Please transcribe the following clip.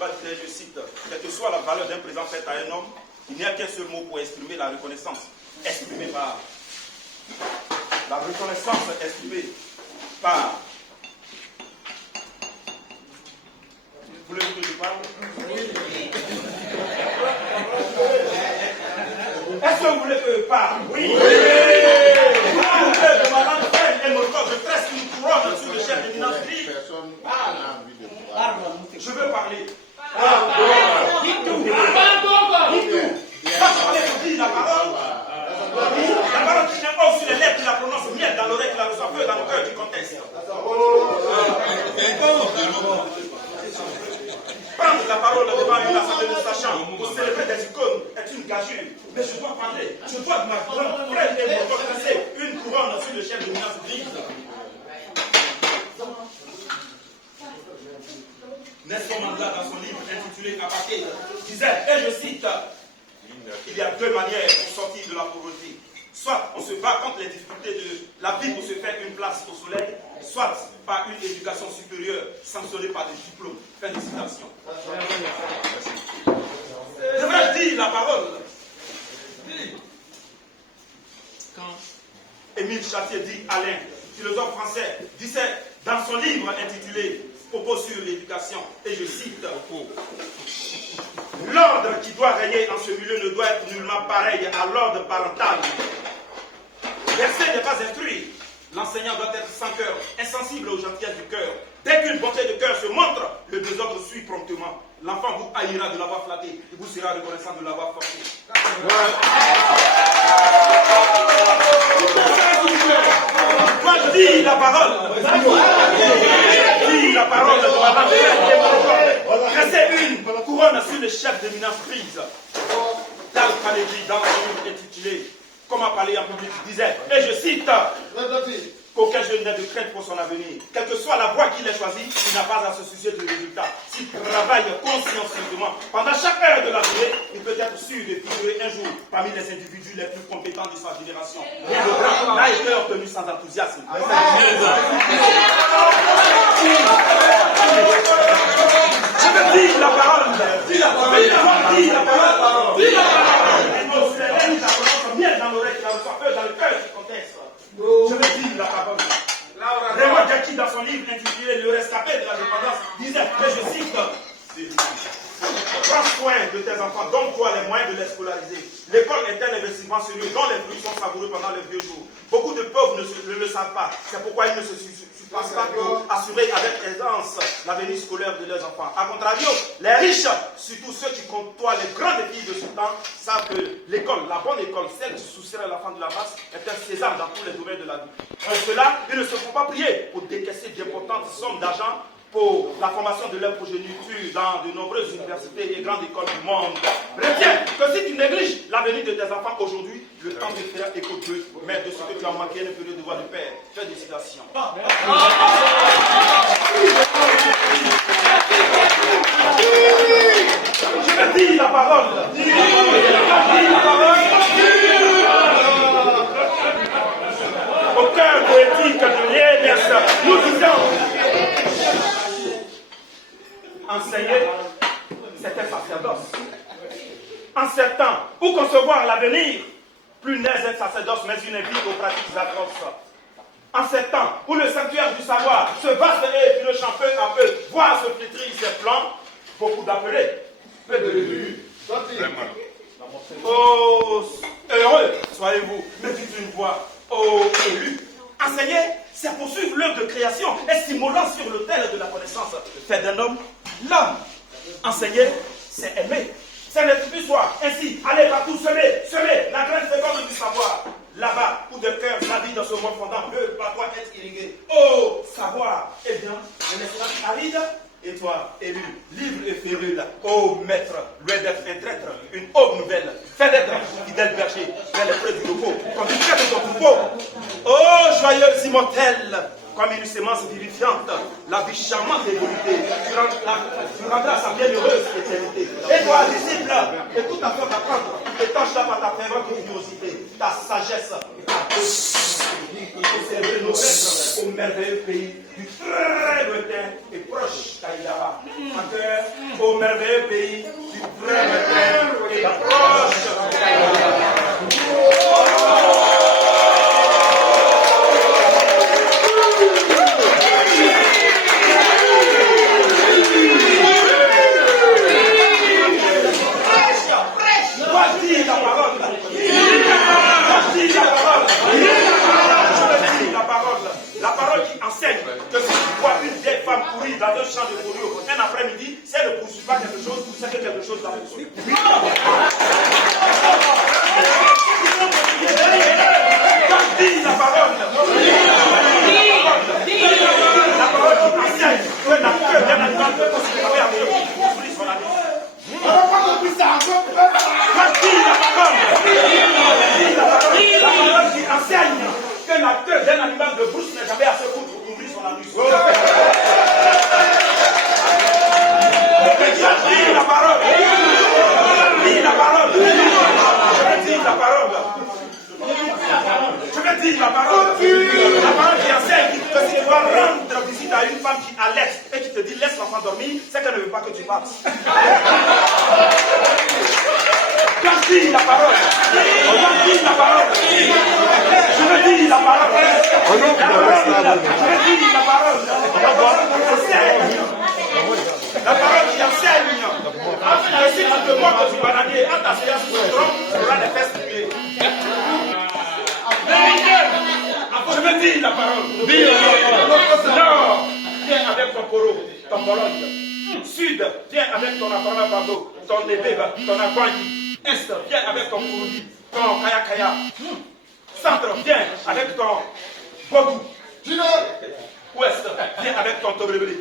Simba disait, je cite, quelle que soit la valeur d'un présent fait à un homme, il n'y a qu'un seul mot pour exprimer la reconnaissance. Exprimée par la reconnaissance exprimée par. Voulez-vous que je parle? Est-ce que vous voulez que je parle? Oui. De ma langue ferme et mon corps, je tresse une couronne sur le chef de dynastie. Je veux parler. Dites tout. Pas parler pour dire la parole. La parole qui n'impose sur les lèvres, qui la prononce miel dans l'oreille, qui la reçoit feu dans le cœur du contexte. Prendre la parole devant une assemblée de sachants pour célébrer des icônes est une gageure. Mais je dois parler. Je dois de ma grande frère et mon corps tracer une couronne sur le chef de menace grise. Nelson Mandela, dans son livre intitulé Apartheid, disait, et je cite, il y a deux manières pour sortir de la pauvreté. Soit on se bat contre les difficultés de la vie pour se faire une place au soleil, soit par une éducation supérieure sanctionnée par des diplômes. Fin de citation. Devrais-je dire la parole? Quand Émile Chartier dit Alain, philosophe français, disait dans son livre intitulé Propos sur l'éducation, et je cite, l'ordre qui doit régner en ce milieu ne doit être nullement pareil à l'ordre parental. Verset n'est pas instruit. L'enseignant doit être sans cœur, insensible aux gentillesses du cœur. Dès qu'une bonté de cœur se montre, le désordre suit promptement. L'enfant vous haïra de l'avoir flatté et vous sera reconnaissant de l'avoir forcé. Moi je dis la parole. Je dis la parole de ma langue. Restez une couronne sur le chef d'éminence prise. Tal Carnegie, dans son livre intitulé Comment parler en public, disait, et je cite, qu'aucun jeune n'ait de crainte pour son avenir. Quelle que soit la voie qu'il ait choisie, il n'a pas à se soucier du résultat. S'il travaille consciencieusement, pendant chaque heure de la journée, il peut être sûr de figurer un jour parmi les individus les plus compétents de sa génération. Et le grand n'a été obtenu sans enthousiasme. Je veux dire la parole. Dis la parole. Dis la parole. Dis la parole. Miel dans l'oreille, qui la reçoit feu dans le cœur du contexte. Je vais dire la parole. Raymond Jackie, dans son livre intitulé Le rescapé de la dépendance, disait, et je cite, prends soin de tes enfants, donne-toi les moyens de les scolariser. L'école est un investissement sérieux dont les fruits sont savoureux pendant les vieux jours. Beaucoup de pauvres ne le savent pas. C'est pourquoi ils ne se suffisent pas pour assurer avec aisance l'avenir scolaire de leurs enfants. A contrario, les riches, surtout ceux qui côtoient les grands défis de ce temps, savent que l'école, la bonne école, celle qui soucierait l'enfant de la masse, est un sésame dans tous les domaines de la vie. Pour cela, ils ne se font pas prier pour décaisser d'importantes sommes d'argent pour la formation de leur progéniture dans de nombreuses universités et grandes écoles du monde. Retiens que si tu négliges l'avenir de tes enfants aujourd'hui, le temps te fera écho d'eux, mais de ce que tu as manqué ne peut le devoir de père. Fais des citations. Je vais dire la parole. Je vais dire la parole. Au cœur poétique de l'INS, nous disons enseigner, c'est un sacerdoce. En ces temps où concevoir l'avenir, plus n'est un sacerdoce, mais une invite aux pratiques atroces. En ces temps où le sanctuaire du savoir se vaste et le champ peu à peu voit se flétrir ses plans, beaucoup d'appelés, peu de élus. Oh, heureux soyez-vous, mais dites une voix, oh, élus. Enseigner, c'est poursuivre l'œuvre de création et stimulant sur l'autel de la connaissance. Fait d'un homme, l'homme. Enseigner, c'est aimer. C'est n'être plus soi. Ainsi, allez partout semer, la graine féconde du savoir. Là-bas, où de cœur s'habille dans ce monde fondant, peut parfois être irrigué. Oh, savoir. Eh bien, le message aride. Et toi, élu, libre et férule, ô maître, loin d'être un traître, une aube nouvelle, fait d'être fidèle berger, vers les près du repos, comme une crête de ton troupeau. Ô joyeuse immortelle, comme une sémence vivifiante, la vie charmante et volupté, tu rendras sa bienheureuse éternité. Et toi, disciple, écoute ta foi d'apprendre, étanche-la par ta fervente curiosité, ta sagesse, ta pour célébrer nos maîtres au merveilleux pays du très lointain et proche Taïdara. En cœur, ô merveilleux pays du très lointain et proche. La parole qui enseigne que si tu vois une vieille femme courir dans un champ de fourrure un après-midi, si elle ne poursuit pas quelque chose, c'est que quelque chose va se passer. La parole qui enseigne que la queue d'un animal peut considérer avec ouvrir son ami. La parole qui enseigne que la queue d'un animal de brousse n'est jamais assez courte pour ouvrir son anus. Dis la parole. Dis la parole. Je vais dire la parole. Je vais dire la parole. La parole qui enseigne que si tu dois rendre visite à une femme qui allaite et qui te dit laisse l'enfant dormir, c'est qu'elle ne veut pas que tu partes. Quand je dis la parole, quand je dis la parole, je veux dire la parole. Je veux dire la parole. La parole qui enseigne. La parole qui enseigne. Et si tu te montres du bananier, en t'asseyant sur le tronc, tu auras les fesses pliées. Je veux dire la parole. Nord, viens avec ton poro, ton Bologne. Sud, viens avec ton Aparababo, ton Nebeba, ton Abandi. Est, viens avec ton Kouroudi, ton Kaya Kaya. Centre, viens avec ton Bogou. Ouest, viens avec ton Tobrébri.